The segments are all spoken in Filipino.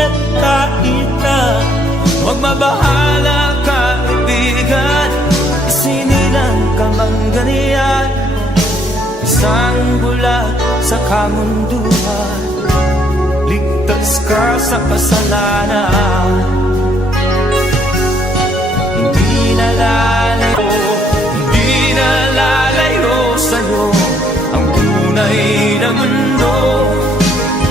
pinagkaitan. Huwag mabahala kaibigan, isinilang ka mang ganyan. Isang bulag sa kamunduhan, ligtas ka sa kasalanan. Hindi nalalayo sa'yo ang tunay na mundo.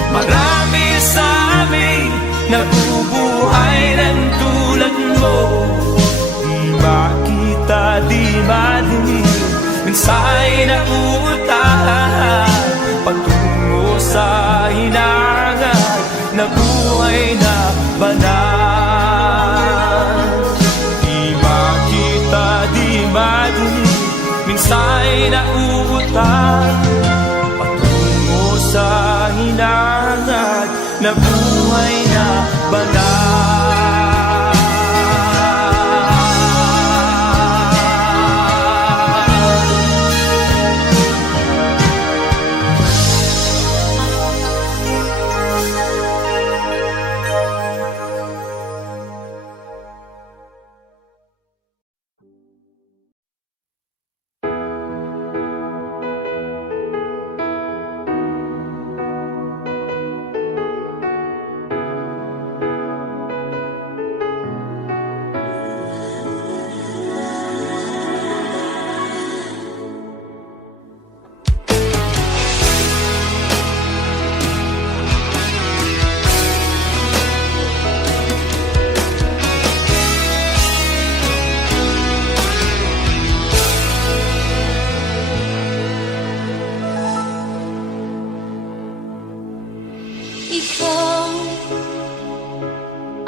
Marami sa amin nabubuhay ng tulad mo. Di makita, di madinig, minsa'y nauutahan patungo sa hinangan na buhay na banal. Di makita, di madinig, minsa'y nauutahan patungo sa hinangan na buhay na banal.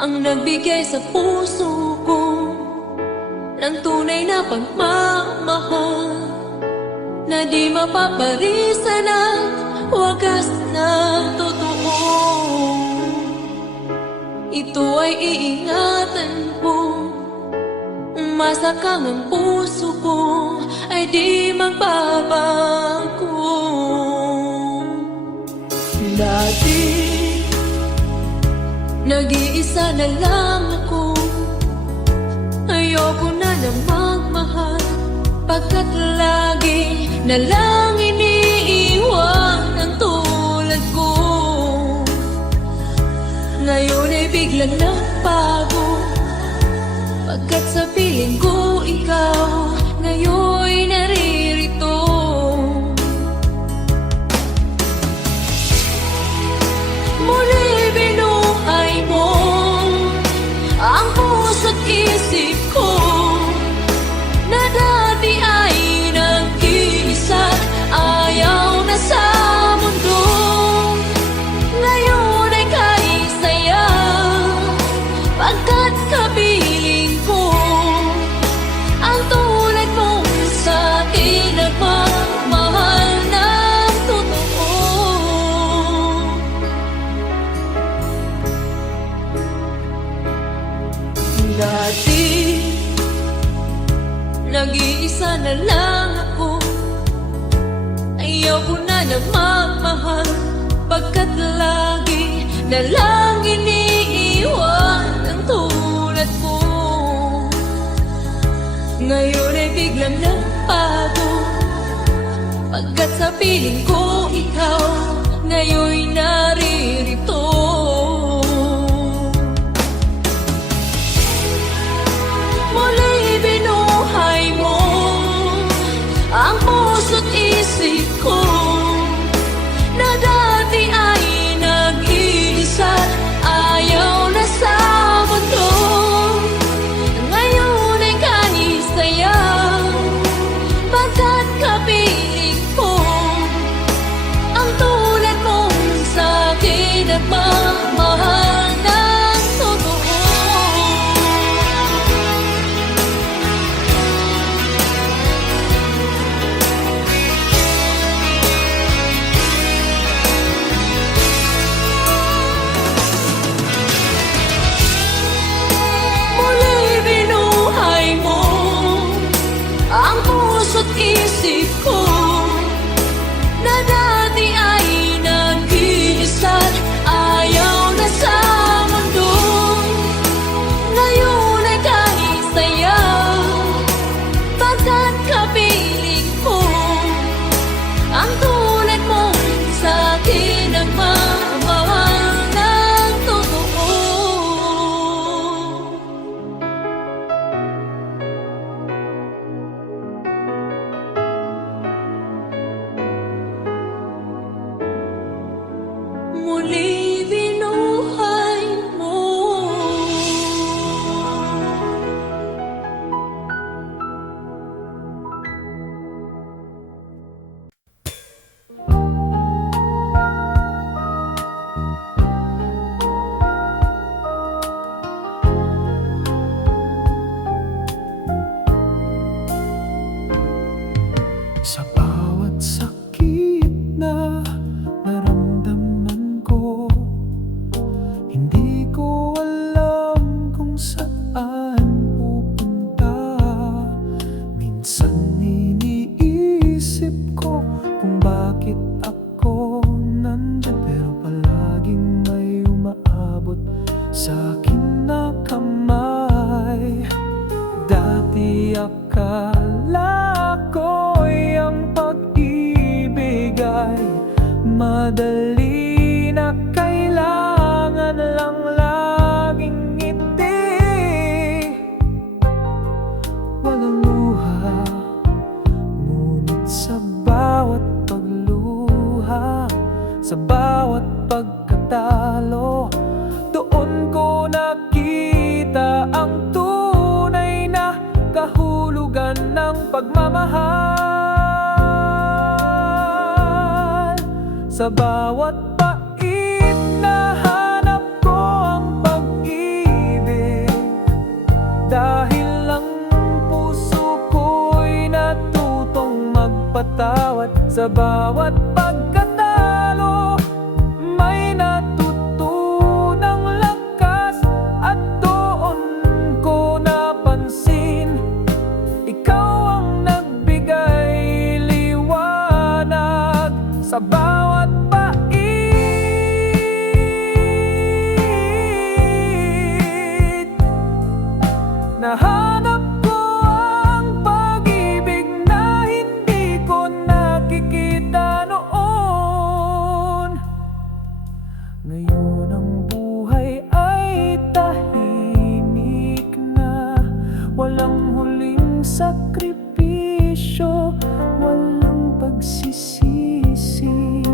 Ang nagbigay sa puso ko ng tunay na pagmamahal na di mapaparisan at wagas na totoo. Ito ay iingatan ko, umasa kang ang puso ko ay di magbabago. Dati nag-iisa na lang ako, ayoko na magmahal, pagkat lagi na lang iniiwan ang tulad ko. Ngayon ay biglang nagbago, pagkat sa piling ko ikaw ngayon'y naririto. Muli binuhay mo ang puso't isip ko na dati ay nag-iisa, ayaw na sa mundo. Ngayon ay kahit saya, pagkat kapiling ko ang tulad mong sa'kin nagmamahal ng totoo. Dati nag-iisa na lang ako, ayaw ko na magmahal, pagkat lagi na lang iniiwan ang tulad ko. Ngayon ay biglang nagbago, pagkat sa piling ko ikaw ngayon'y naririto. Muli binuhay mo ang puso't isip ko na dati ay nag-iisa, ayaw na sa mundo. Ngayon ay kahit saya, pagkat kapiling ko ang tulad mong sa'kin nagmamahal ng totoo. Isip ko na dati ay nag-iisa, ayaw na sa mundo. sa akin na kamay. Dati akala ko'y ang pag-ibig ay madali na kailangan lang laging ngiti. Walang luha, ngunit sa bawat pagluha, sa bawat pagkatalo, doon ko nakita ang tunay na kahulugan ng pagmamahal. Sa bawat pait na hanap ko ang pag-ibig, dahil ang puso ko'y natutong magpatawad. Sa bawat pagkatalo, may natutunang lakas, at doon ko napansin, ikaw ang nagbigay liwanag. Sa bawat pait, nahanap ko ang pag-ibig na hindi ko nakikita noon. Ngayon ang buhay ay tahimik na, walang huling sakripisyo, walang pagsisisi.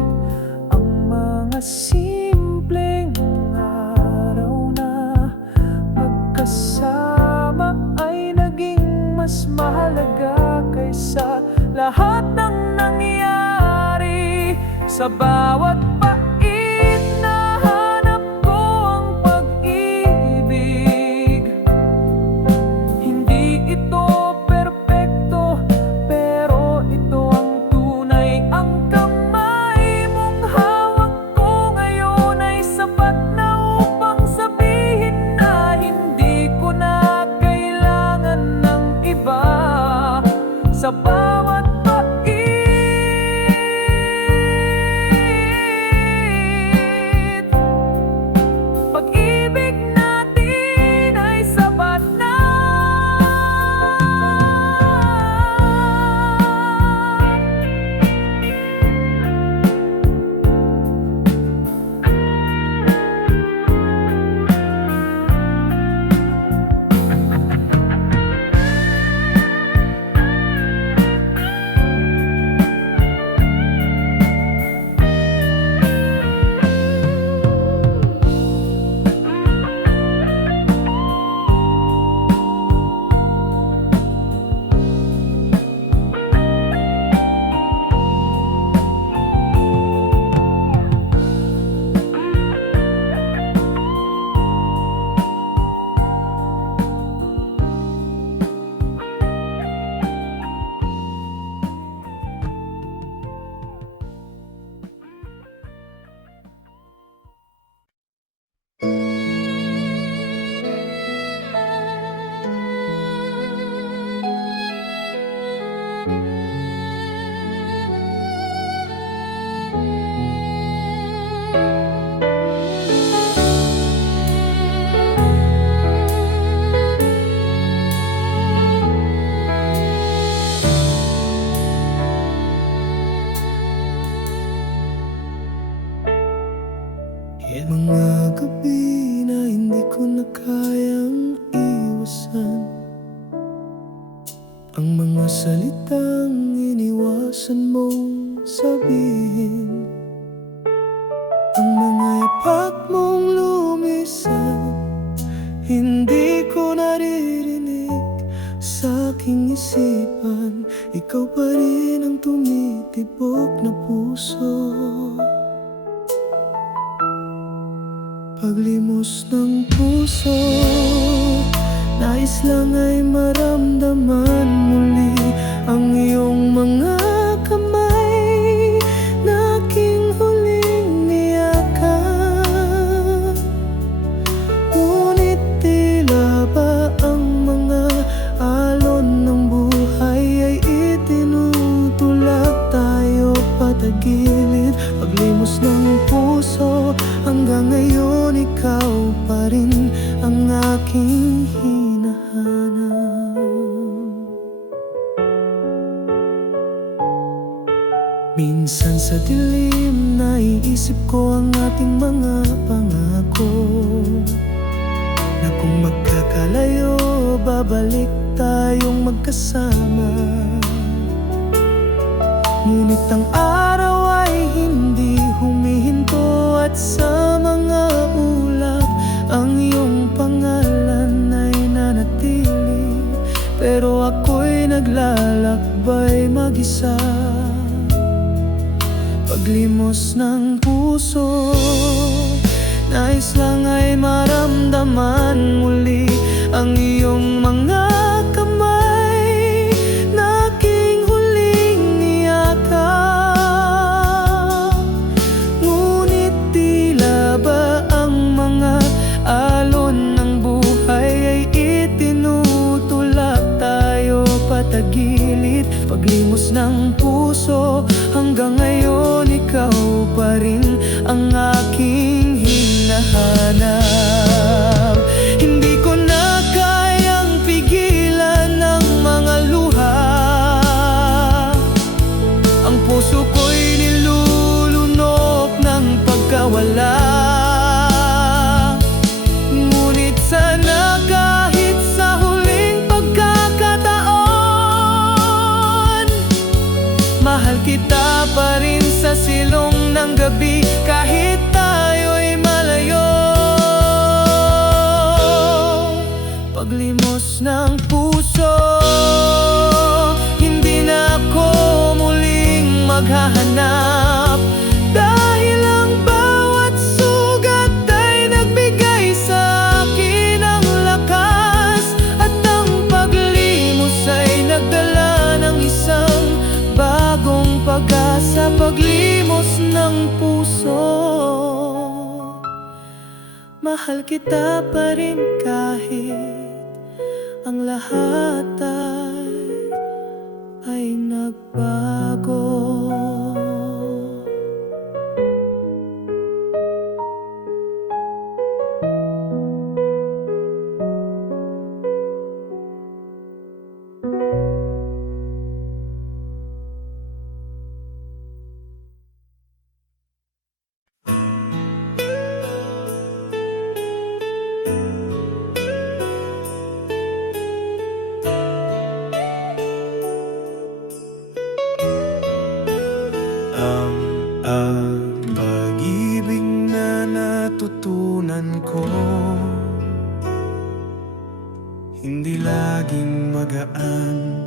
Ang mga simpleng araw na magkasama ay naging mas mahalaga kaysa lahat ng nangyari. Sa bawat pait na hanap ko ang pag-ibig, hindi ito perpekto, pero ito ang tunay. Ang kamay mong hawak ko ngayon ay sapat na upang sabihin na hindi ko na kailangan ng iba. Sa bawat pait, pag-ibig natin ay sapat na. Mga gabi na hindi ko na kayang iwasan ang mga salitang iniwasan mong sabihin, ang mga yapak mong lumisan, hindi ko naririnig sa aking isipan. Ikaw pa rin ang tumitibok na puso. Paglimos ng puso, nais lang ay maramdaman muli ang iyong mga kamay na aking huling niyakan. Ngunit tila ba ang mga alon ng buhay ay itinutulak tayo patagilid. Paglimos ng puso, hanggang ngayon ikaw pa rin aking hinahanap. Minsan sa dilim, naiisip ko ang ating mga pangako, na kung magkakalayo, babalik tayong magkasama. Ngunit ang araw ay hindi humihinto, at sa mga ulap ang iyong pangalan ay nanatili. Pero ako'y naglalakbay mag-isa, paglimos ng puso. Nais lang ay maramdaman muli ang iyong mga kamay na aking huling niyakap. Ngunit tila ba ang mga alon ng buhay ay itinutulak tayo patagilid. Paglimos ng puso, hanggang ngayon ikaw pa rin ang aking hinahanap. Hindi ko na kayang pigilan ang mga luha, ang puso ko'y nilulunok ng pagkawala. Ngunit sana kahit sa huling pagkakataon, mahal kita pa rin sa silong ng gabi, kahit tayo'y malayo. Paglimos ng puso, hindi na ako muling maghahanap, dahil ang bawat sugat ay nagbigay sa akin ng lakas, at ang paglimos ay nagdala ng isang bagong pag-asa. Paglimos ng puso, mahal kita pa rin kahit ang lahat ay nagbago. Ang pag-ibig na natutunan ko, hindi laging magaan,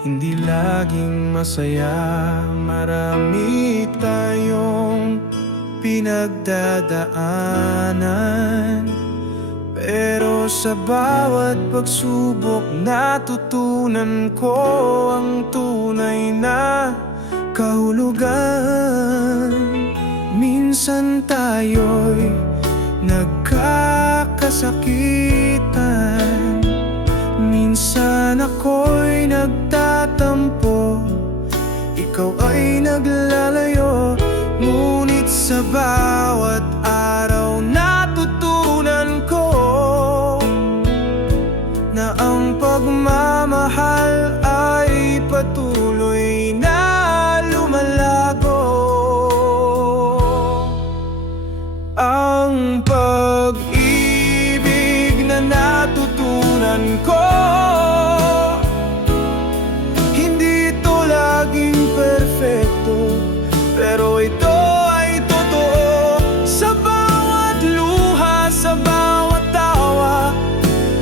hindi laging masaya. Marami tayong pinagdadaanan, pero sa bawat pagsubok natutunan ko ang tunay na kahulugan. Minsan tayo'y nagkakasakitan, minsan ako'y nagtatampo, ikaw ay naglalayo. Ngunit sa bawat araw natutunan ko na ang pagmamahal ay patuloy na lumalago. Ang pag-ibig na natutunan ko, hindi ito laging perfecto, pero ito ay totoo. Sa bawat luha, sa bawat tawa,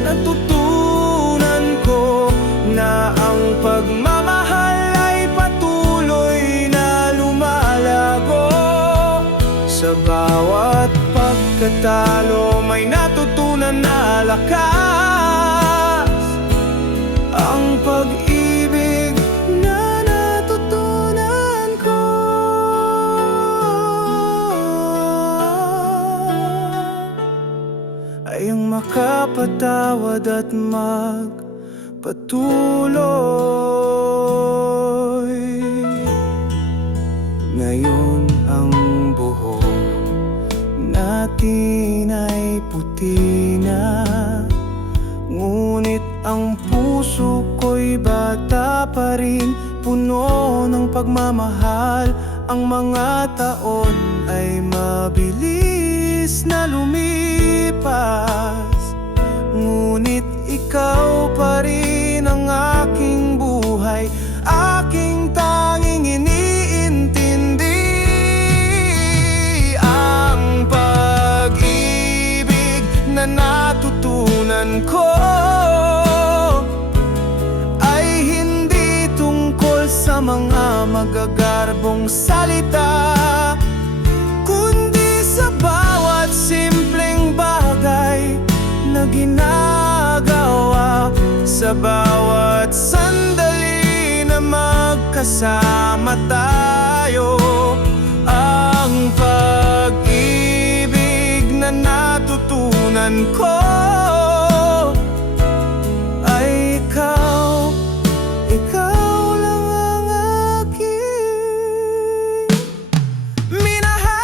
natutunan ko na ang pagmamahal ay patuloy na lumalago. Sa bawat pagkatalo, may natutunan na lakas. Ang pag-ibig na natutunan ko ay ang makapatawad at magpatuloy. Ngayon ang buhok natin ay puti na, Ang puso ko'y bata pa rin, puno ng pagmamahal. Ang mga taon ay mabilis na lumipas, ngunit ikaw pa rin ang aking buhay, aking tanging iniintindi. Ang pag-ibig na natutunan ko ay hindi tungkol sa mga magagarbong salita, kundi sa bawat simpleng bagay na ginagawa, sa bawat sandali na magkasama tayo. Ang pag-ibig na natutunan ko ay ikaw, ikaw lang ang aking minahal.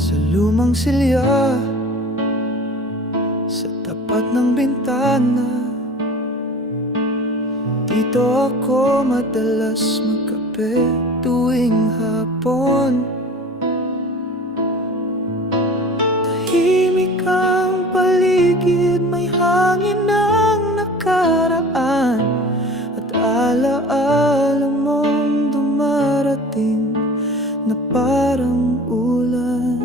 Sa lumang silya, sa tapat ng bintana, dito ako madalas magkape tuwing hapon. Tahimik ang paligid, may hangin ng nakaraan, at alaala mong dumarating na parang ulan.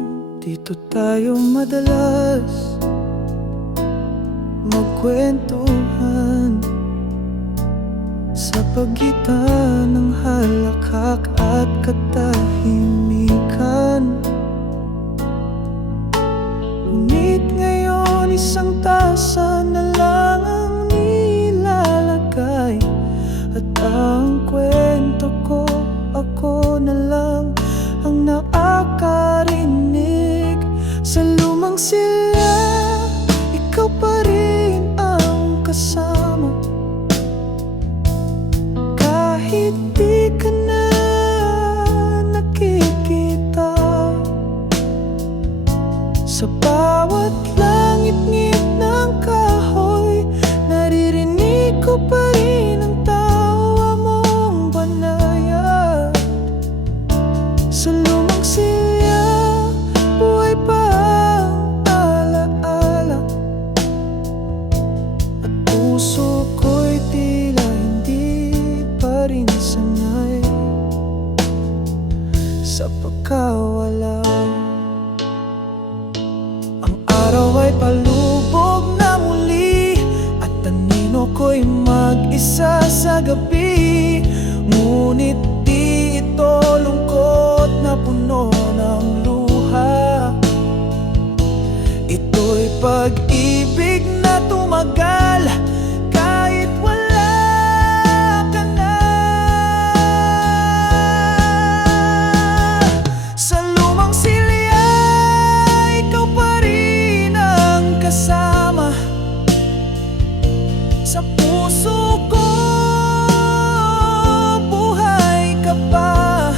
Dito tayo madalas magkwentuhan, sa pagitan ng halakhak at katahimikan. Ngunit ngayon isang tasa na lang ang nilalagay, at ang kwento ko, ako na lang ang nakakarinig. Sa lumang silya, ikaw pa rin ang kasama, kahit di ka na nakikita. Sa bawat langit-ngit ng kahoy, naririnig ko pa rin ang tawa mong banayad. Sa lumang silya, buhay pa ang alaala, at puso ko'y tila hindi pa rin sanay sa pagkawala. Ang araw ay palubog na muli, at anino ko'y mag-isa sa gabi. Ngunit di ito lungkot na puno ng luha, ito'y pag-ibig na tumagal kahit wala ka na. Sa lumang silya, ikaw pa rin ang kasama, sa puso ko buhay ka pa,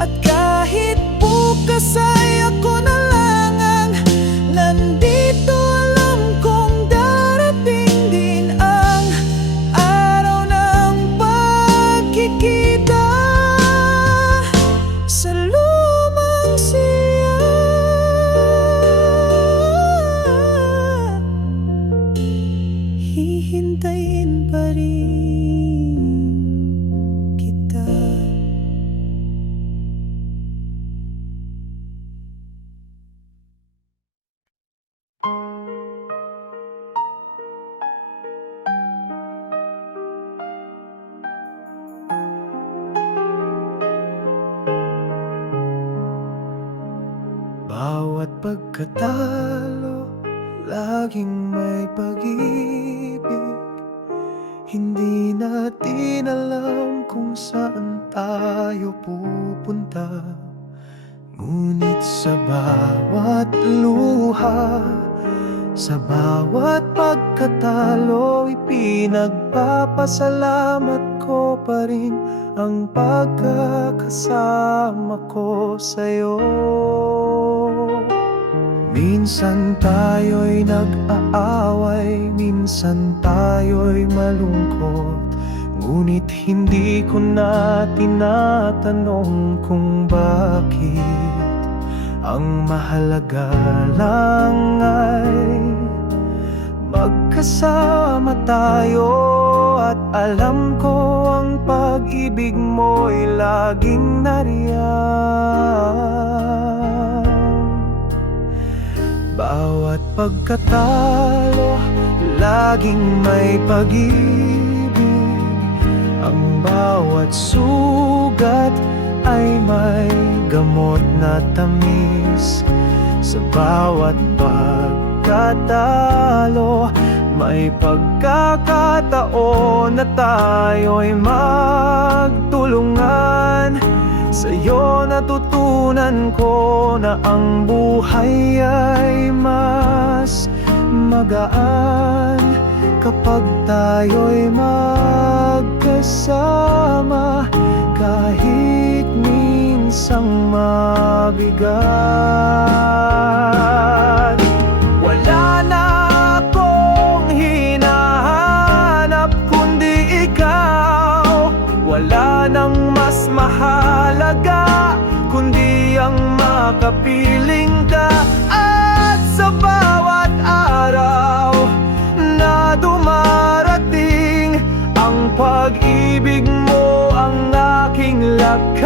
at kahit bukas ay ako na lang ang nandito, alam kong darating din ang araw ng pagkikita. Sa lumang siya, hihintayin pa rin kita. Bawat pagkatalo laging may pag-ibig. Hindi natin alam kung saan tayo pupunta, ngunit sa bawat luha, sa bawat pagkatalo, ipinagpapasalamat ko pa rin ang pagkakasama ko sa'yo. Minsan tayo'y nag-aaway, minsan tayo'y malungkot, ngunit hindi ko na tinatanong kung bakit. Ang mahalaga lang ay magkasama tayo, at alam ko ang pag-ibig mo'y laging nariyan. Bawat pagkatalo, laging may pag-ibig. Ang bawat sugat ay may gamot na tamis. Sa bawat pagkatalo, may pagkakataon na tayo'y magtulungan. Sa'yo natutunan ko na ang buhay ay mas magaan kapag tayo'y magkasama, kahit minsang mabigat. Wala na akong hinahanap kundi ikaw, wala nang mas mahalaga kundi ang makapiling ka. At sa bawat araw na dumarating, ang pag-ibig mo ang aking lakas,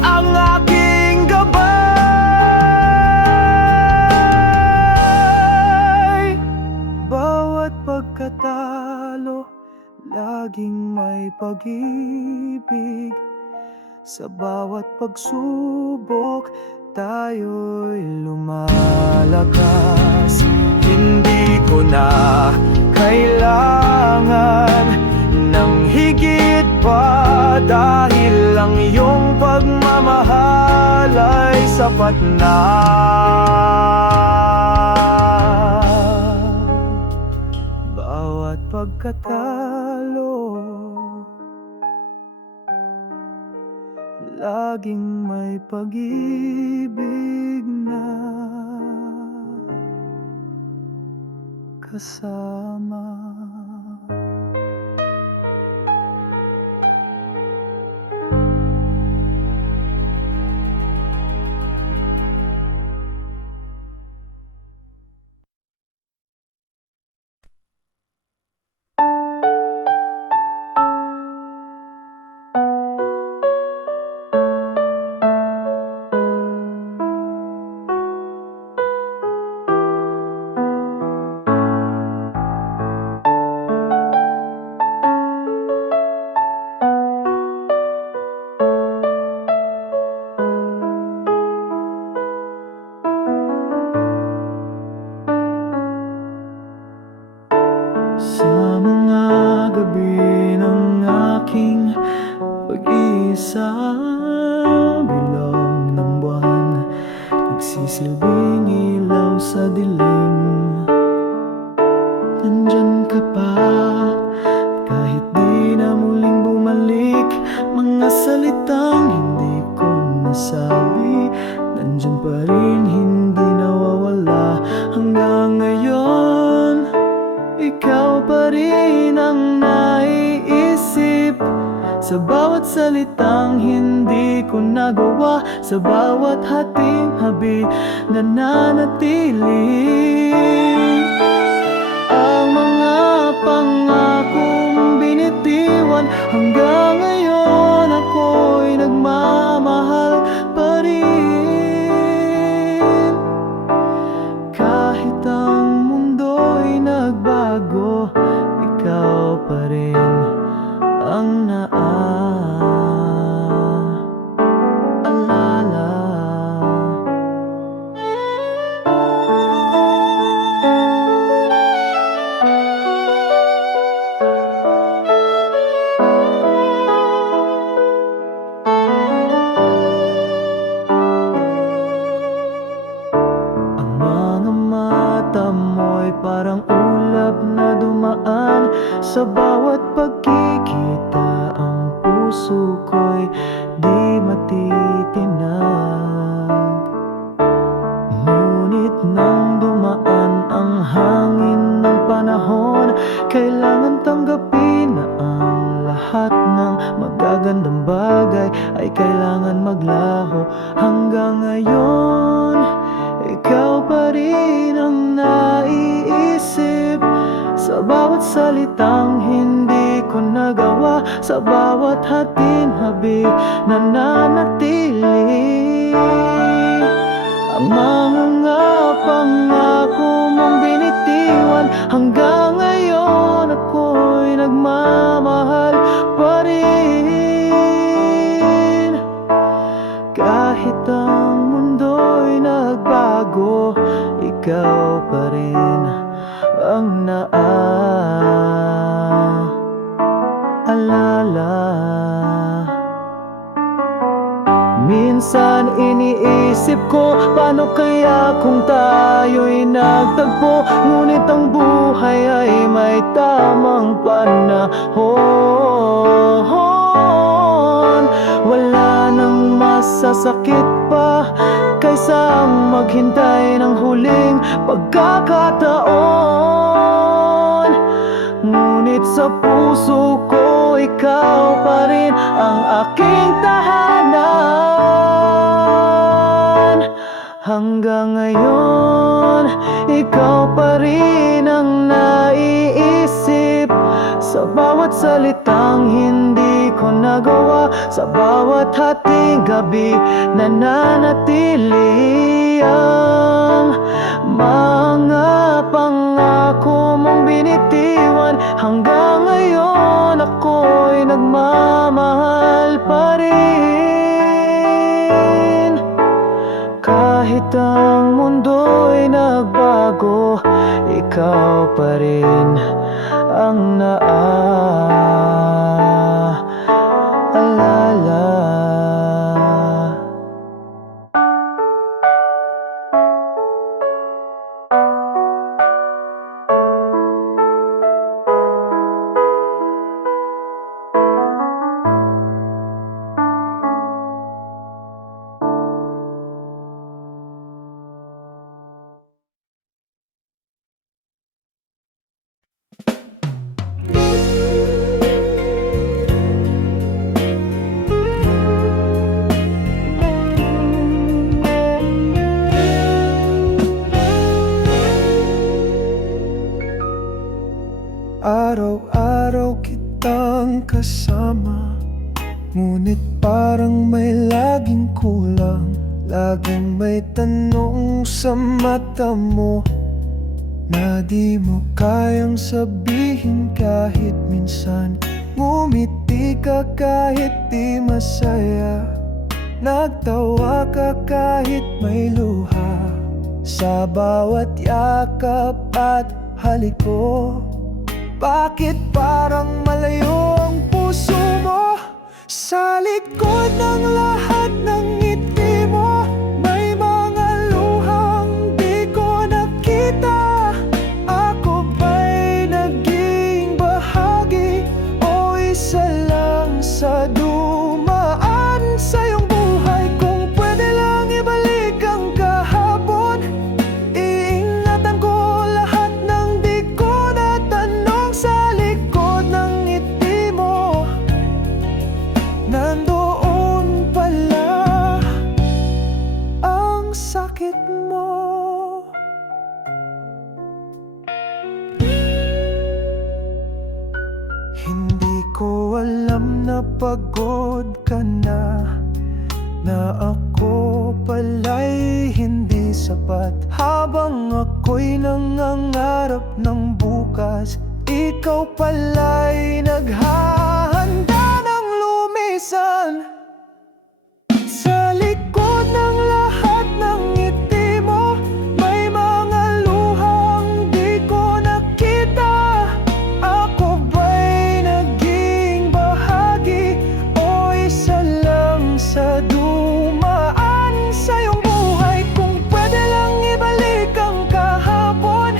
ang aking gabay. Bawat pagkatalo, laging may pag-ibig. Sa bawat pagsubok, tayo'y lumalakas. Hindi ko na kailangan ng higit pa, dahil ang iyong pagmamahal ay sapat na. Bawat pagkatalo, laging may pag-ibig na kasama. Sa mga gabi ng aking pag-iisa, bilog ng buwan nagsisilbing ilaw sa dilim. Nandyan ka pa, kahit di na muling bumalik. Mga salitang hindi ko nasabi, nandyan pa rin, hindi nawawala. Hanggang ngayon, ikaw pa rin ang naiisip. Sa bawat salitang hindi ko nagawa, sa bawat hating-habi nananatili. Ang mga pangakong binitiwan, hanggang ngayon ako'y nagmamahal pa rin. Kahit ang mundo'y nagbago, ikaw pa rin ang naalala. ko. Hanggang ngayon, ikaw pa rin ang naiisip sa bawat salitang hindi ko nagawa, sa bawat hatin-habi nananatili. Ang mga pangako mong binitiwan, hanggang ngayon ako'y nagmamahal pa rin. Kahit ang mundo'y nagbago, ikaw pa rin ang naaalala. Minsan iniisip ko, paano kaya kung tayo'y nagtagpo? Ngunit ang buhay ay may tamang panahon. Wala nang masasakit pa kaysa maghintay ng huling pagkakataon. Ngunit sa puso ko, ikaw pa rin ang aking tahanan. Hanggang ngayon, ikaw pa rin ang naiisip sa bawat salitang hindi ko nagawa, sa bawat hating gabi nananatili ang mga pangako mong binitiwan. Hanggang ngayon ako'y nagmamahal pa rin. Kahit ang mundo'y nagbago, ikaw pa rin ang naaalala. Araw-araw kitang kasama, ngunit parang may laging kulang. Laging may tanong sa mata mo na di mo kayang sabihin. Kahit minsan ngumiti ka kahit di masaya, nagtawa ka kahit may luha. Sa bawat yakap at halik ko, bakit parang malayo ang puso mo? Sa likod ng lahat ng ngiti mo, may mga luhang di ko nakita. Ako ba'y naging bahagi o isa lang sa dumaan sa iyong buhay? Kung pwede lang ibalik ang kahapon, iingatan ko lahat ng di ko natanong. Sa likod ng ngiti mo, nandoon pala ang sakit mo. Hindi ko alam na pagod ka na ako pala'y hindi sapat. Habang ako'y nangangarap ng bukas, ikaw pala'y naghahanda ng lumisan. Sa likod ng lahat ng ngiti mo, may mga luhang di ko nakita. Ako ba'y naging bahagi o isa lang sa dumaan sa iyong buhay? Kung pwede lang ibalik ang kahapon,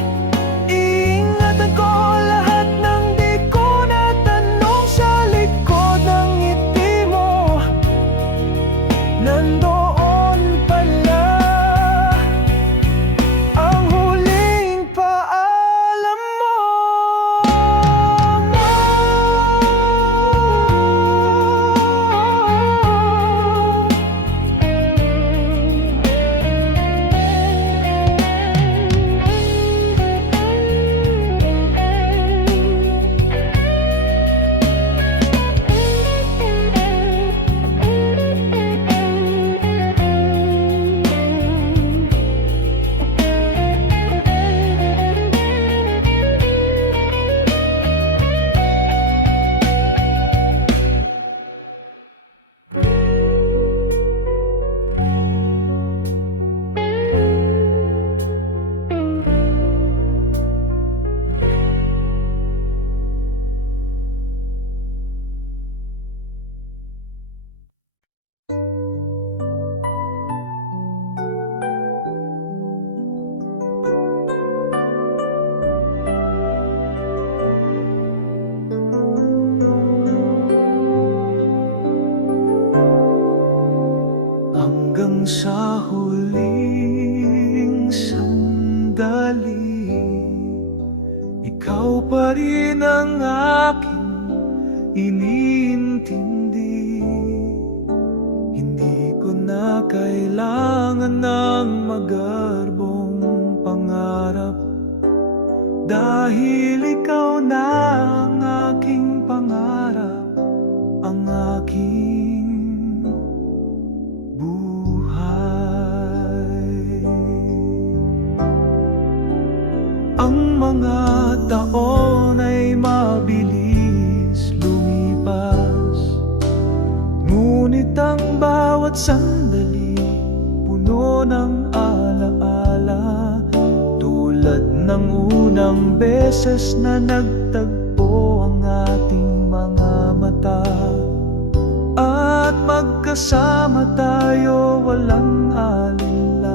iingatan ko lahat ng di ko natanong. hanggang sa huling sandali. Ikaw pa rin ang aking iniintindi. Hindi ko na kailangan ng magarbong pangarap, dahil ikaw na ang aking pangarap, ang aking buhay. Ang mga taon ay mabilis lumipas, ngunit ang bawat sandali puno ng alaala, tulad ng unang beses na nagtagpo ang ating mga mata. At magkasama tayo, walang alinlangan,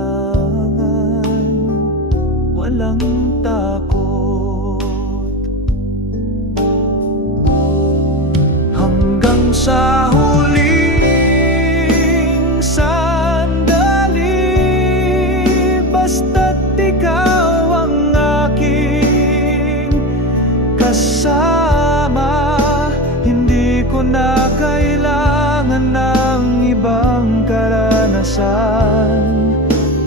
walang takot. Hanggang sa huling sandali, basta't ikaw ang aking kasama. Hindi ko na kailangan ng ibang karanasan,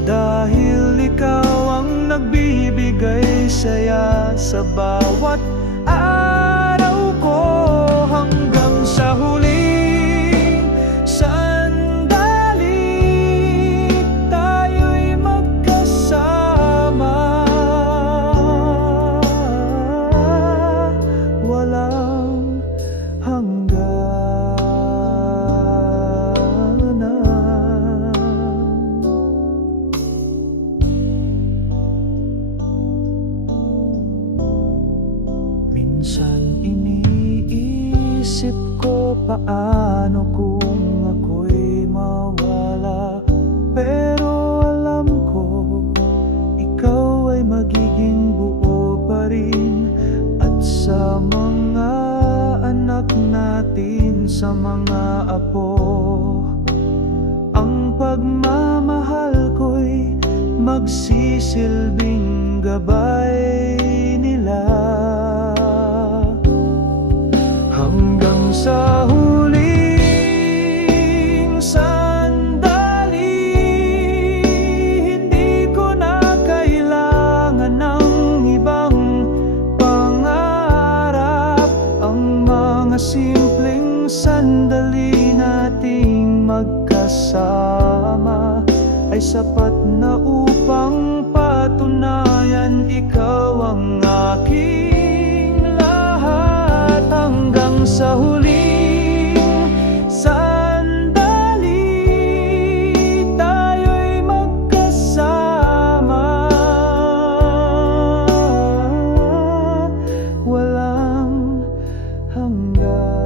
dahil ikaw ang nagbibigay saya sa bawat araw ko. Hanggang sa huling sandali, tayo'y magkasama, walang hangganan. Minsan iniisip ko, paano kung ako'y mawala, pero alam ko ikaw ay magiging buo pa rin. At sa mga anak natin, sa mga apo, ang pagmamahal ko'y magsisilbing gabay nila. Hanggang sa huling sandali, hindi ko na kailangan ng ibang pangarap. Ang mga simpleng sandali nating magkasama ay sapat na upang patunayan ikaw ang aking lahat. Hanggang sa huling sandali, tayo'y magkasama, walang hangganan.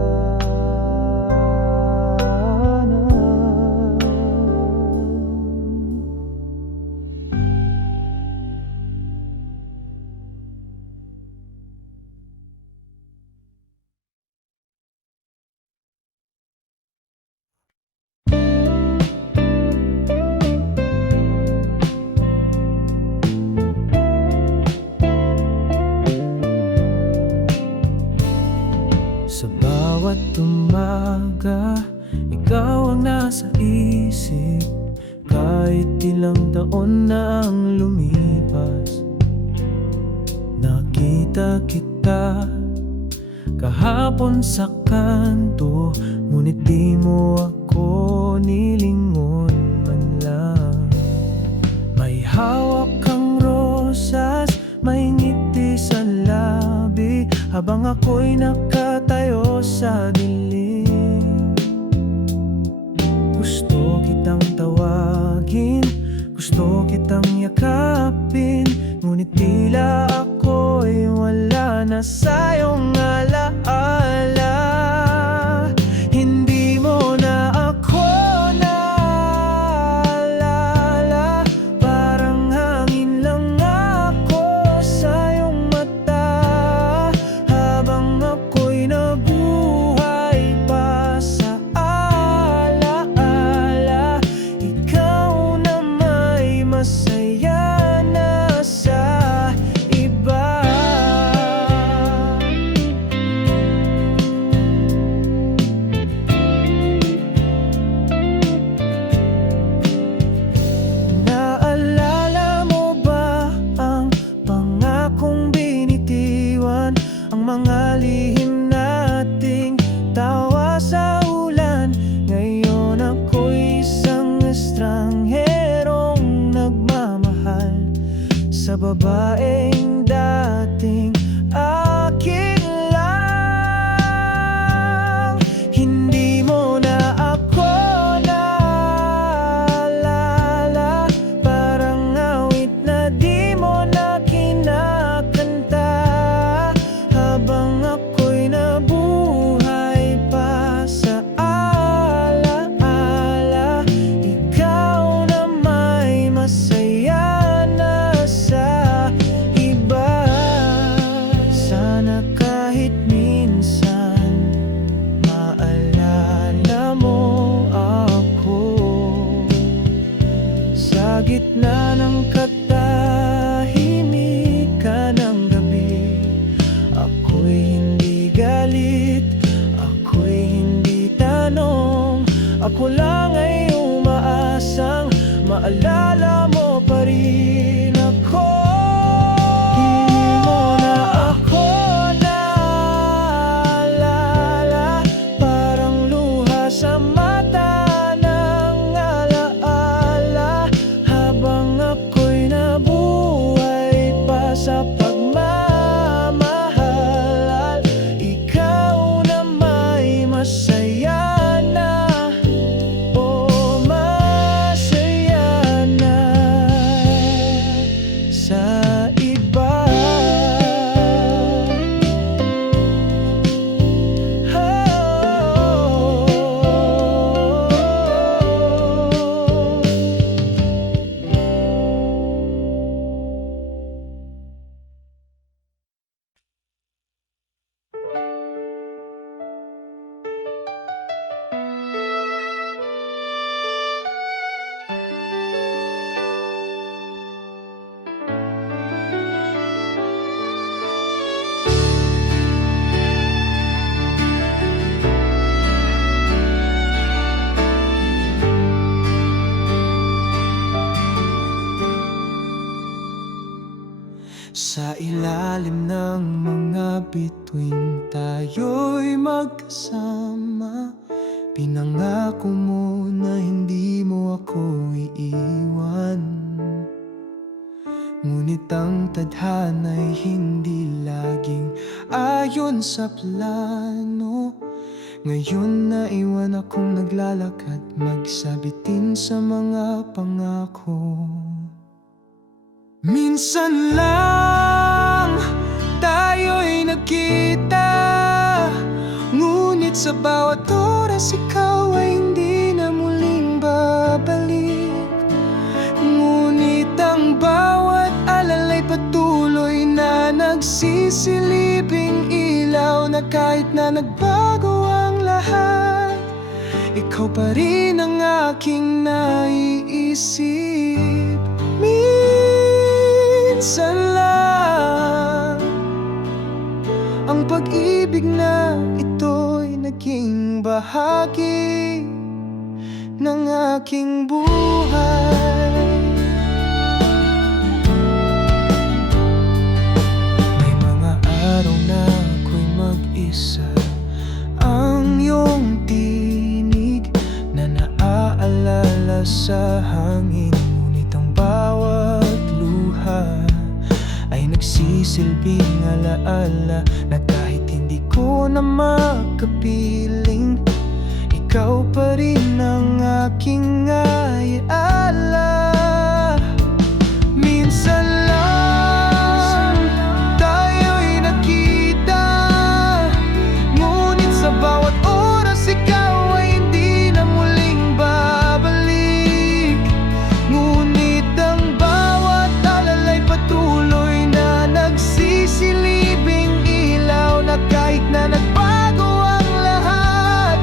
Sa bawat umaga, ikaw ang nasa isip, kahit ilang taon na ang lumipas. Nakita kita kahapon sa kanto, ngunit di mo ako nilingon man lang. May hawak kang rosas, may ngiti sa labi, habang ako'y nakatayo sa dilim. Gusto kitang tawagin, gusto kitang yakapin, ngunit tila ako'y wala na sa iyong alaala. Hindi mo na ako naalala, parang hangin lang ako sa iyong mata. Habang ako'y nabuhay pa sa alaala, ikaw Sa gitna ng katahimikan ng gabi, ako'y hindi galit, ako'y hindi tanong. Ako lang ay umaasang maalala mo pa rin ako. Hindi mo na ako naalala, parang luha sa mata ng alaala. Habang ako'y nabuhay pa sa pagmamahal, ikaw na may masaya na, o masaya na sa iba. Sa ilalim ng mga bituin, tayo'y magkasama. Pinangako mo na hindi mo ako iiwan. Ngunit ang tadhana'y hindi laging ayon sa plano. Ngayon naiwan akong naglalakad, magsabitin sa mga pangako. Minsan lang tayo'y nagkita, ngunit sa bawat oras ikaw ay hindi na muling babalik. Ngunit ang bawat alalay patuloy na nagsisilibing ilaw, na kahit na nagbago ang lahat, ikaw pa rin ang aking naiisip. Minsan lang ang pag-ibig na ito'y naging bahagi ng aking buhay. May mga araw na ako'y mag-isa, ang iyong tinig na naaalala sa hangin. Ngunit ang bawat luha ay nagsisilbing alaala, na kahit hindi ko na makapiling, ikaw pa rin ang aking alaala. Minsan lang tayo'y nakita, ngunit sa bawat oras ikaw ay hindi na muling babalik. Ngunit ang bawat alalay patuloy na nagsisilibing ilaw, na kahit na nagbago ang lahat,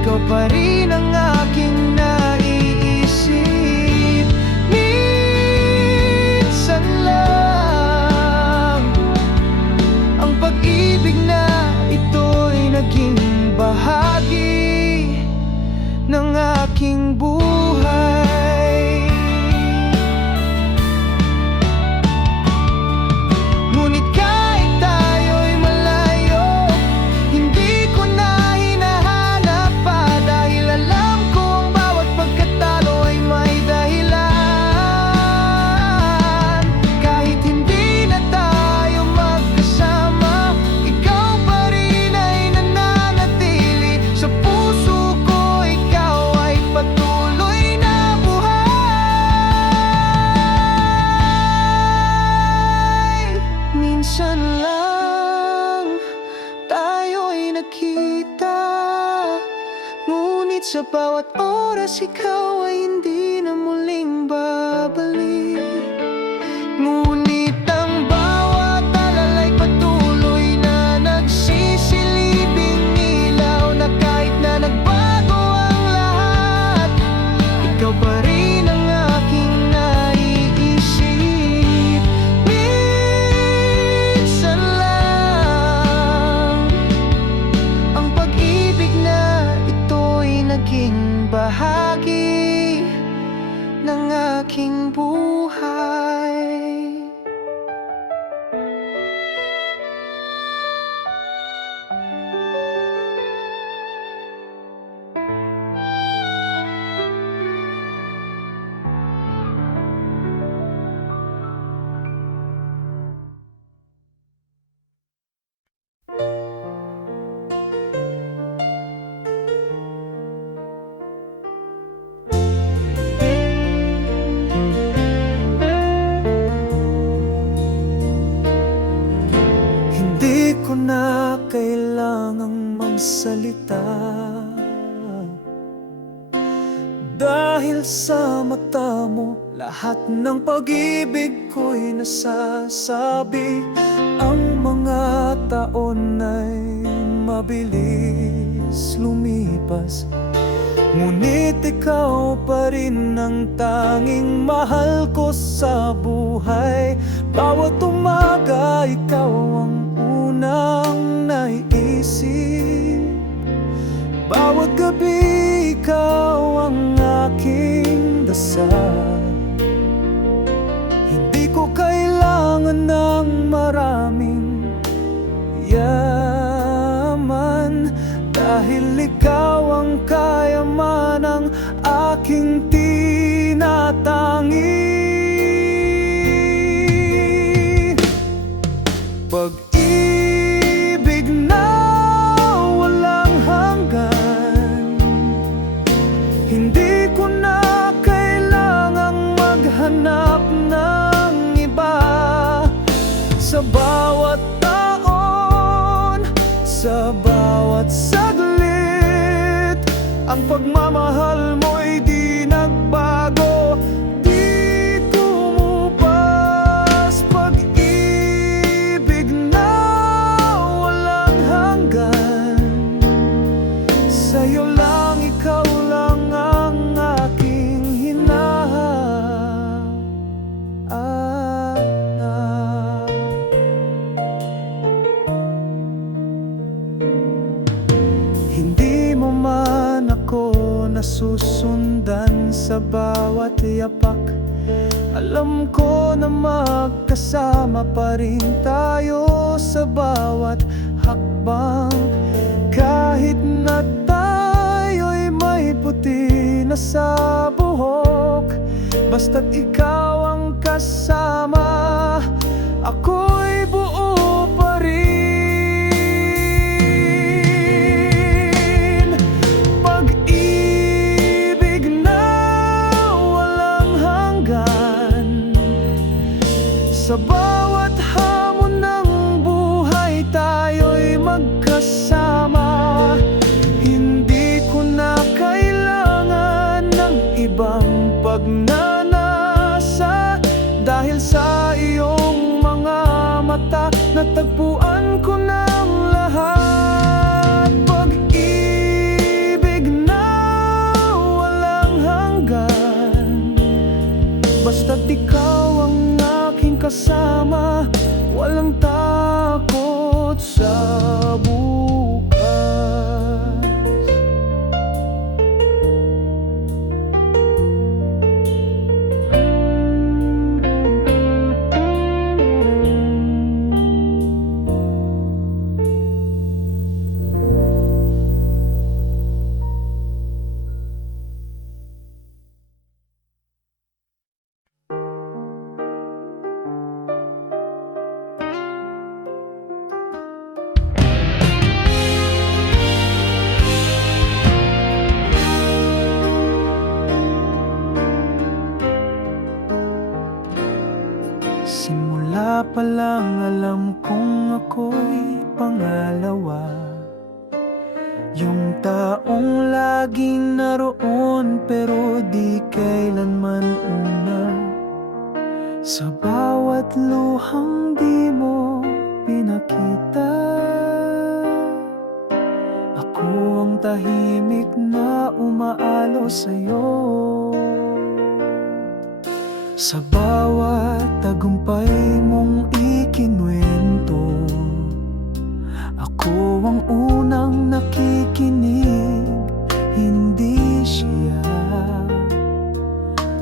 ikaw pa rin ang aking naiisip. aking buhay. Hindi ko na kailangang magsalita, dahil sa mata mo lahat ng pag-ibig ko'y nasasabi. Ang mga taon ay mabilis lumipas, ngunit ikaw pa rin ang tanging mahal ko sa buhay. Bawat umaga ikaw ang unang naiisip, bawat gabi ikaw ang aking dasal. Hindi ko kailangan ng maraming yaman, dahil ikaw ang kayamanang aking tinatangi. Pag-ibig na walang hanggan, hindi ko na kailangang maghanap ng iba. Sa bawat taon, sa bawat saglit, ang pagmamahal mo'y di nagbago, di tumubas. Pag-ibig na walang hanggan, sa'yo lang, ikaw lang ang aking hinahanap. Hindi mo man ako nasusundan sa bawat yapak, alam ko na magkasama pa rin tayo sa bawat hakbang. Kahit na tayo'y may puti na sa buhok, basta't ikaw ang kasama, ako'y buo pa rin. Pag-ibig na walang hanggan, sa bawat hamon ng buhay tayo'y magkasama. Hindi ko na kailangan ng ibang pagnanasa, dahil sa iyong mga mata natagpuan ko ng lahat. Pag-ibig na walang hanggan, basta't ikaw ang aking kasama, walang takot sa bukas. Simula pa lang alam kong ako'y pangalawa, yung taong laging naroon pero di kailanman una. Sa bawat luhang di mo pinakita, ako ang tahimik na umaalo sa'yo. Sa bawat tagumpay mong ikinuwento, ako ang unang nakikinig, hindi siya.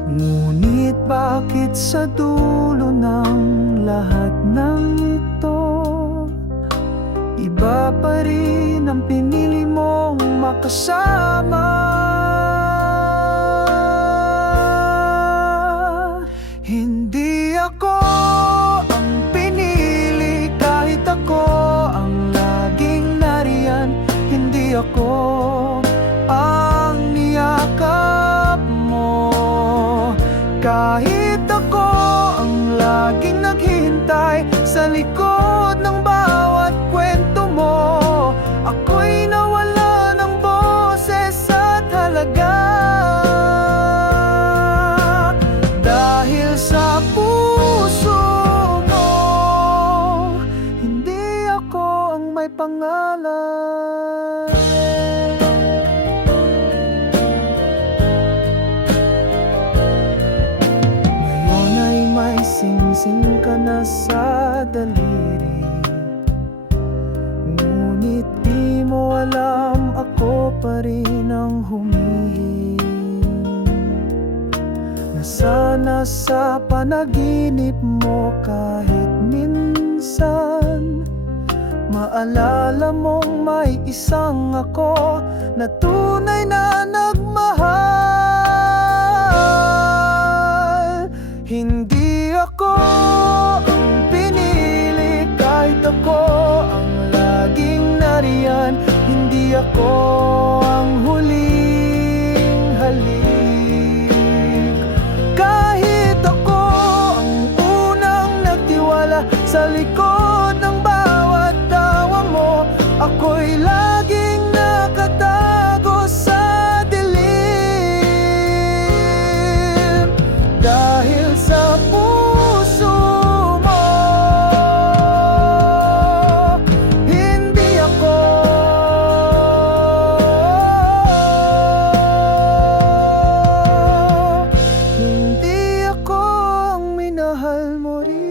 Ngunit bakit sa dulo ng lahat ng ito iba pa rin ang pinili mong makasama? Hindi ako ang pinili kahit ako ang laging nariyan. Hindi ako ang niyakap mo kahit ako ang laging naghihintay sa likod ng bawat kwento mo. Ako'y nawala ng boses at halaga dahil sa puso mo. Hindi ako ang may pangalan. Ngayon ay may singsing ka na sa daliri, ngunit di mo alam ako pa rin ang humihing. Nasana sa panaginip mo kahit minsan, maalala mong may isang ako na tunay na nagmahal. Hindi ako ang pinili kahit ako ang laging nariyan. Hindi ako ang huling halik kahit ako ang unang nagtiwala sa likod ng bawat tawa mo. Ako'y laging nakatago sa dilim dahil sa puso mo. Hindi ako ang minahal mo rin.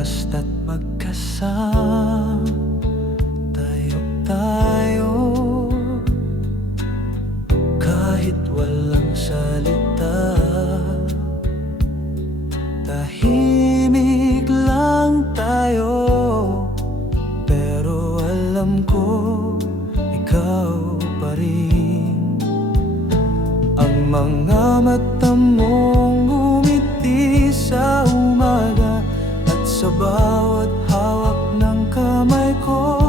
Basta't magkasama tayo kahit walang salita. Tahimik lang tayo, pero alam ko ikaw pa rin. Ang mga mata mong ngumiti sa umaga at sa bawat hawak ng kamay ko,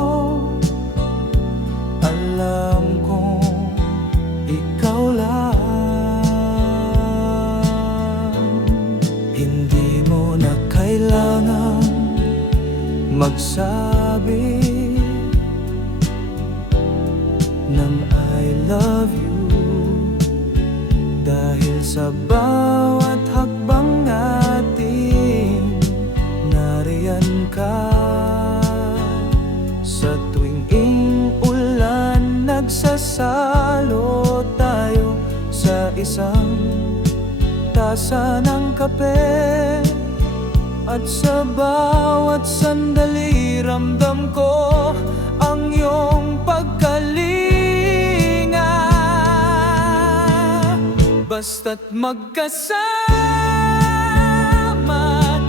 alam kong ikaw lang. Hindi mo na kailangan magsabi ng I love you, dahil sa bawat hakbang natin nariyan ka. Sa tuwing ulan nagsasalo tayo sa isang tasa ng kape, at sa bawat sandali ramdam ko ang iyong pagkalinga. Basta't magkasama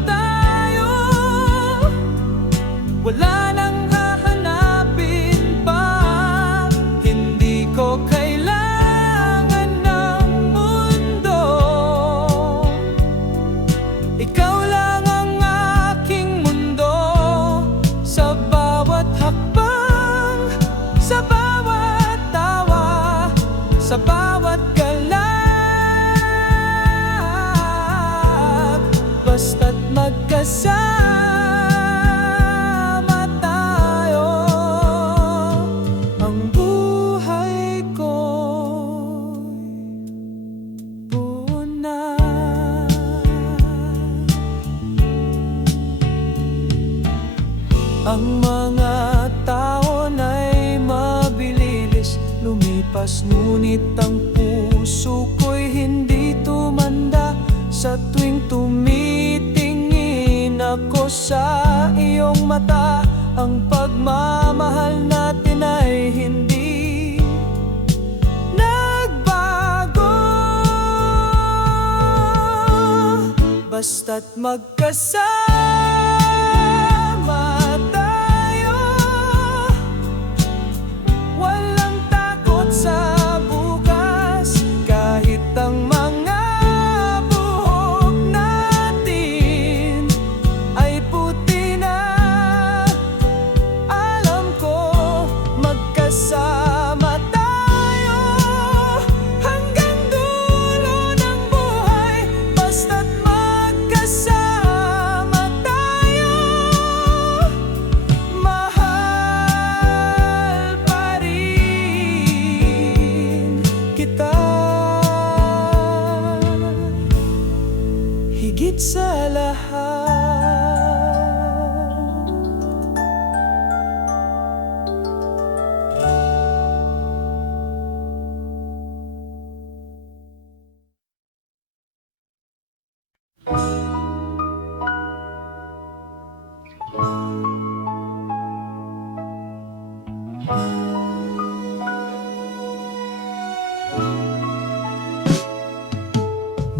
tayo, wala nang hahanapin pa. Hindi ko kailangan ng mundo, ikaw lang ang aking mundo. Sa bawat hakbang, sa bawat tawa, sa bawat galak, basta't magkasama tayo, ang buhay ko'y buo na. Ang mga taon ay mabililis lumipas, ngunit ang puso ko'y hindi tumanda. Sa tuwing tumitingin ako sa iyong mata, ang pagmamahal natin ay hindi nagbago. Basta't magkasama tayo, walang takot sa bukas. Kahit ang mga buhok natin ay puti na, alam ko magkasama tayo hanggang dulo ng buhay. Basta't magkasama tayo, mahal pa rin kita higit sa lahat.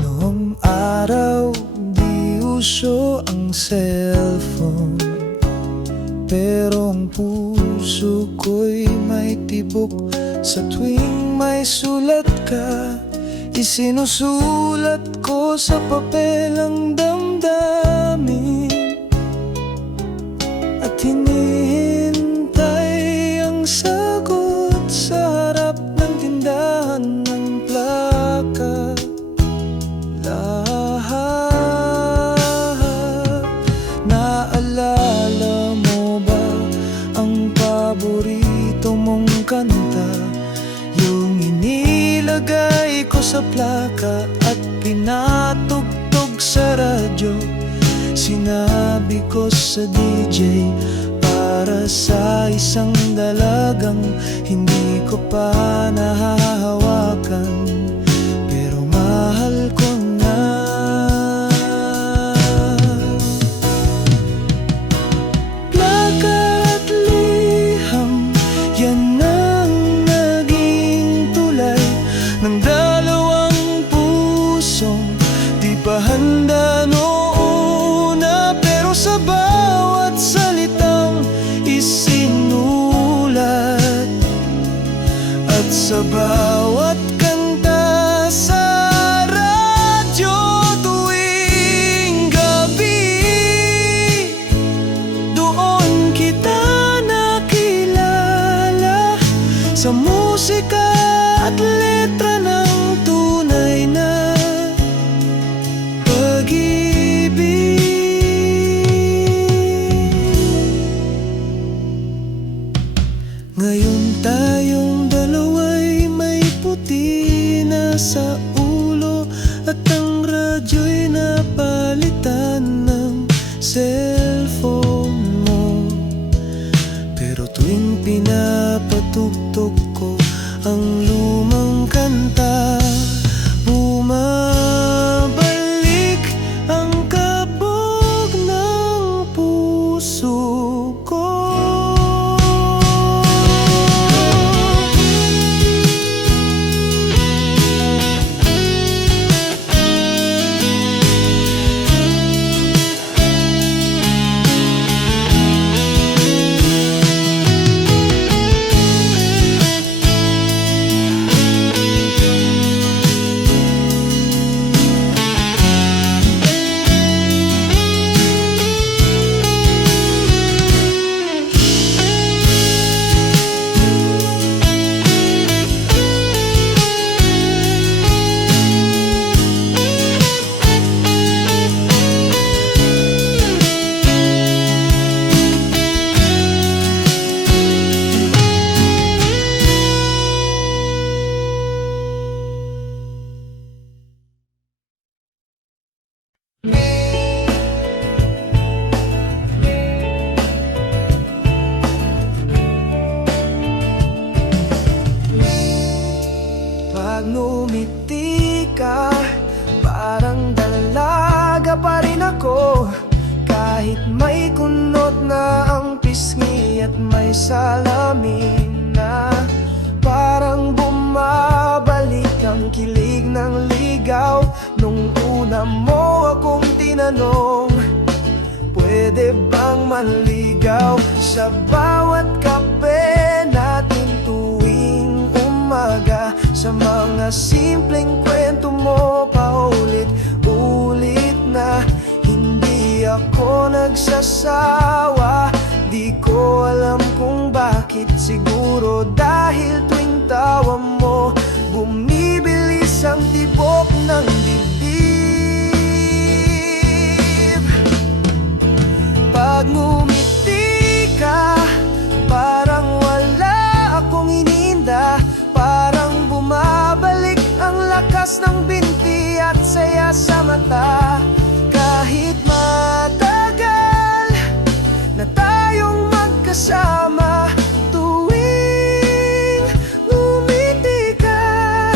Noong araw, di uso ang cellphone, pero ang puso ko'y may tibok. Sa tuwing may sulat ka, isinusulat ko sa papel ang damdamin, at hinihintay ang sagot sa harap ng tindahan ng plaka. Lahat, naalala mo ba ang paborito mong kanta? Yung inilagay ko sa plaka at pinatugtog sa radyo. Sinabi ko sa DJ, para sa isang dalagang hindi ko pa nahahawakan, pero mahal ko na. Plaka at liham, yan ang naging tulay ng dalawang pusong di pa handa noona. Pero sa bawat salitang isinulat at sa bawat kanta na ang pisngi at may salamin na parang bumabalik ang kilig ng ligaw. Nung una mo akong tinanong, pwede bang manligaw? Sa bawat kape natin tuwing umaga, sa mga simpleng kwento mo paulit-ulit na. Hindi ako nagsasawa, di ko alam kung bakit. Siguro dahil tuwing tawa mo, bumibilis ang tibok ng dibdib. Pag ngumiti ka, parang wala akong ininda. Parang bumabalik ang lakas ng binti at saya sa mata. Kahit matagal na tayong magkasama, tuwing ngumiti ka,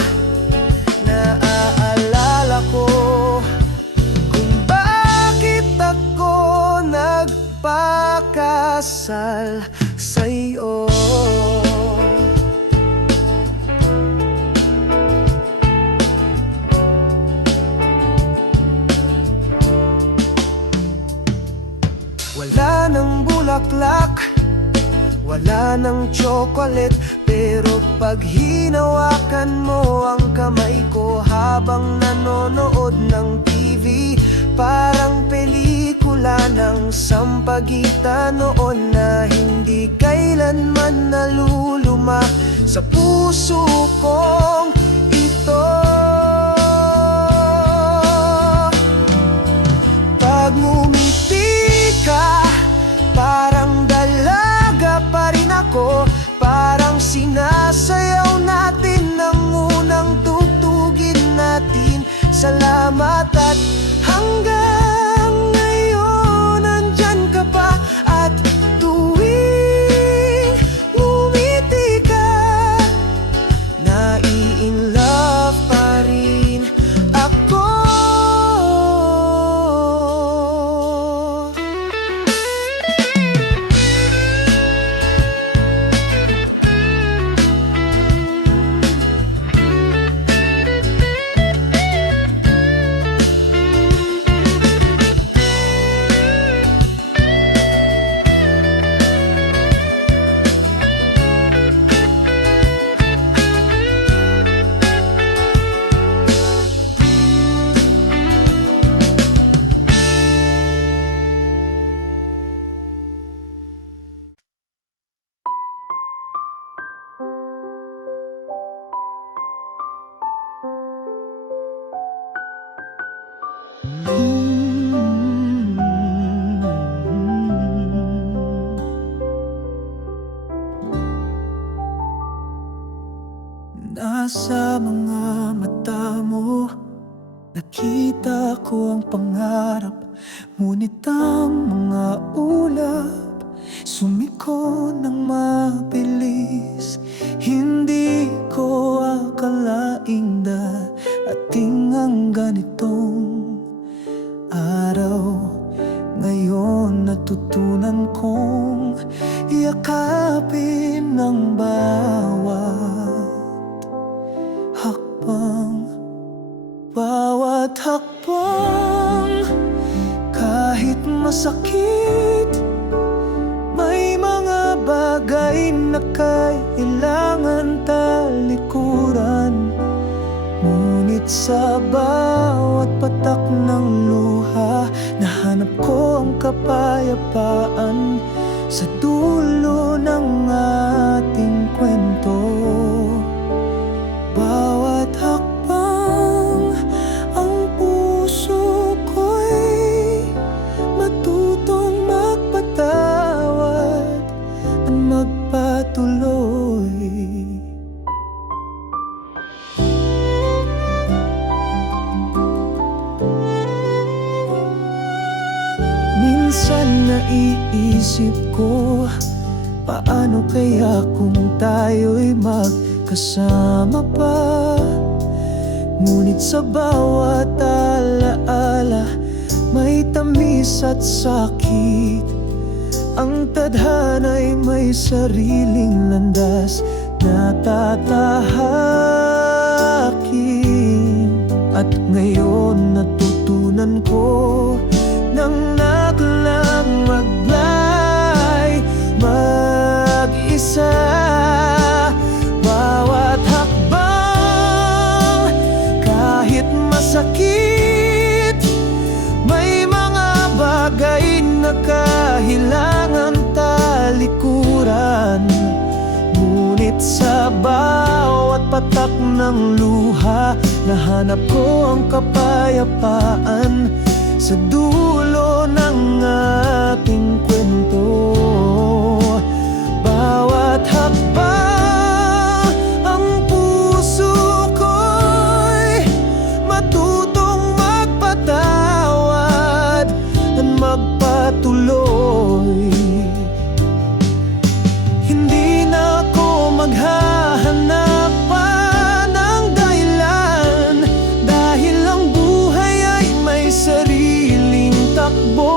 naaalala ko kung bakit ako nagpakasal sa'yo. Wala nang bulaklak, wala nang chocolate, pero pag hinawakan mo ang kamay ko habang nanonood ng TV, parang pelikula ng sampagitan noon na hindi kailanman naluluma sa puso kong ito. Pag ngumiti ka, parang dalaga pa rin ako. Parang sinasayaw natin ang unang tugtugin natin. Salamat at hanggang ngayon nandyan ka pa. At tuwing ngumiti ka, nai-in-love pa rin ako. Nasa mga mata mo, nakita ko ang pangarap. Ngunit ang mga ulap sumiko ng mabilis. Hindi ko akalaing darating ang ganitong araw. Ngayon natutunan kong yakapin ang bawat hakbang, bawat hakbang. Kahit masakit, may mga bagay na kailangan talikuran. Ngunit sa bawat patak ng luha, nahanap ko ang kapayapaan sa dulo ng ating kwento. Bawat hakbang, ang puso ko'y matutong magpatawad at magpatuloy. Minsan naiisip ko, paano kaya kung tayo'y magkasama pa? Ngunit sa bawat alaala, may tamis at sakit. Ang tadhana'y may sariling landas na tatahakin. At ngayon natutunan ko nang naglang maglay mag-isa. Bawat hakbang kahit masakit, may mga bagay na kahilangan talikuran. Ngunit sa bawat patak ng luha, nahanap ko ang kapayapaan sa dulo ng ating kwento. Bawat hakbang ang puso ko'y matutong magpatawad at magpatuloy. Hindi na ako maghahanap pa ng dahilan, dahil ang buhay ay may sariling takbo.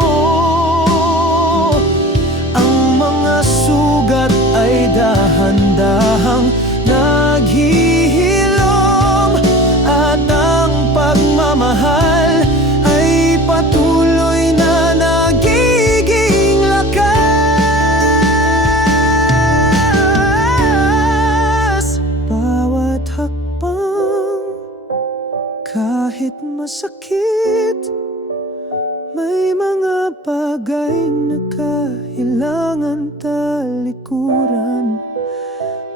Ang mga sugat ay dahan-dahang naghihilom, at ang pagmamahal ay patuloy na nagiging lakas. Bawat hakbang kahit masakit, may mga bagay na kailangan talikuran.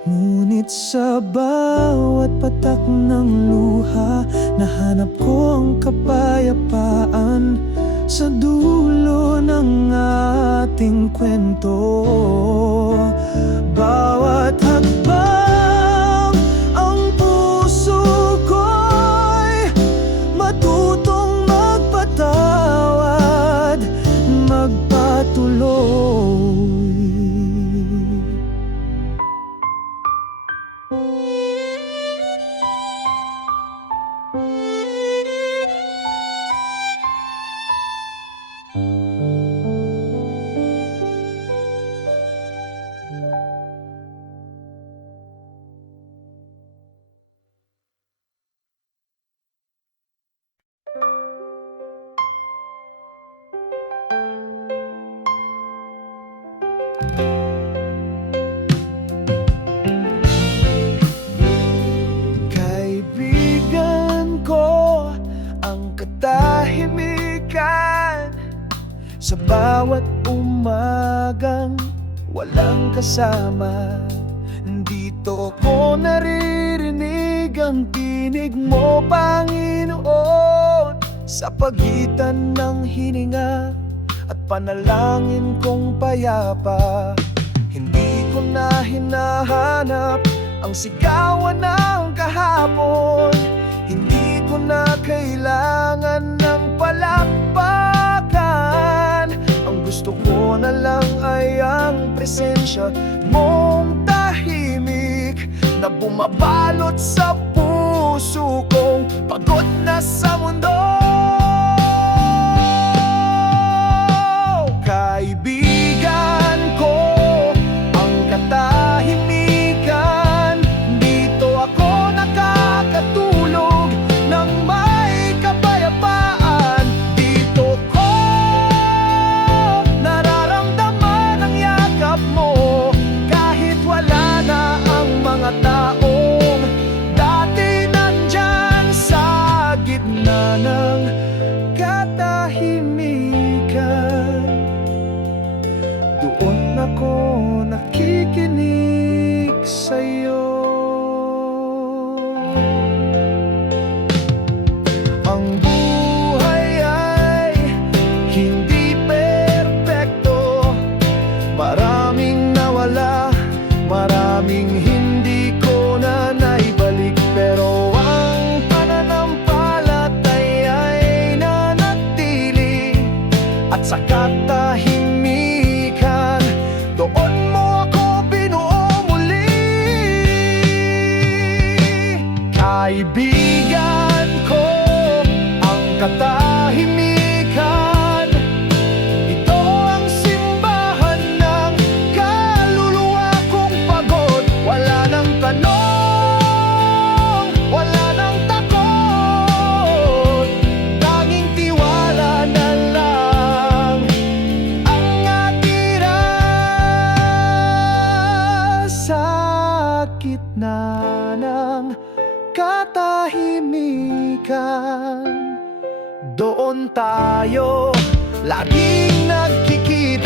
Ngunit sa bawat patak ng luha, nahanap ko ang kapayapaan sa dulo ng ating kwento. Bawat hakbang ang puso ko'y matutong magpatawad, magpatuloy. Kaibigan ko, ang katahimikan sa bawat umagang walang kasama. Dito ko naririnig ang tinig mo, Panginoon, sa pagitan ng hininga at panalangin kong payapa. Hindi ko na hinahanap ang sigawan ng kahapon. Hindi ko na kailangan ng palakpakan. Ang gusto ko na lang ay ang presensya mong tahimik na bumabalot sa puso kong pagod na sa mundo. Kaibigan ko, ang katahimikan, dito ako nakakatulog ng may kapayapaan. Dito ko nararamdaman ang yakap mo, kahit wala na ang mga taong dati nandyan sa gitna ng katahimikan. Doon ako nakikinig sa'yo. Ang buhay ay hindi perpekto. Maraming nawala, maraming hindi ko na naibalik, pero ang pananampalataya ay nanatili. At sa katahimikan, doon mo ako binuo muli. Kaibigan ko, ang katahimikan, ito ang simbahan Doon tayo laging nagkikita.